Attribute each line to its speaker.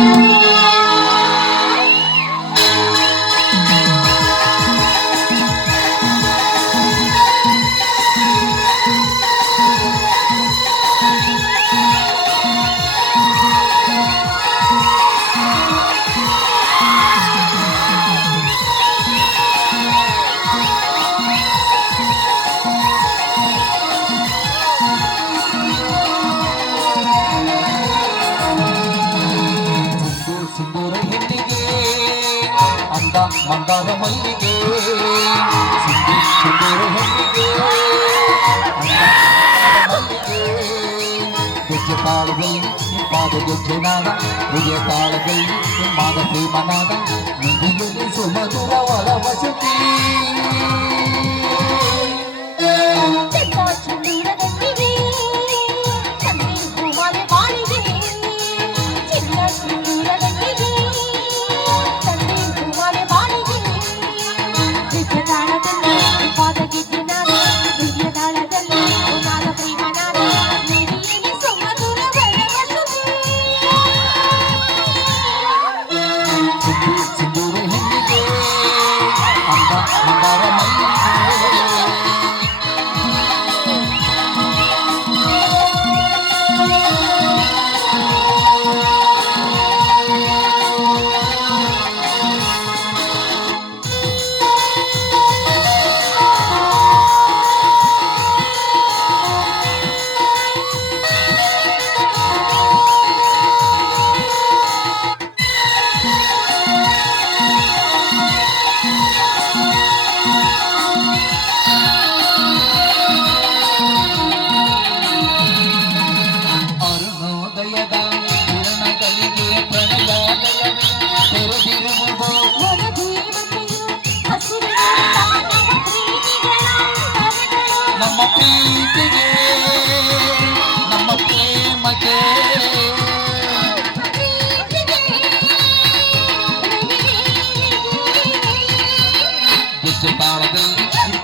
Speaker 1: Thank you. செந்தூரை மல்லிகே அந்த மந்தார மல்லிகே. சிந்தி செந்தூரை மல்லிகே. Bir bağladım, bir.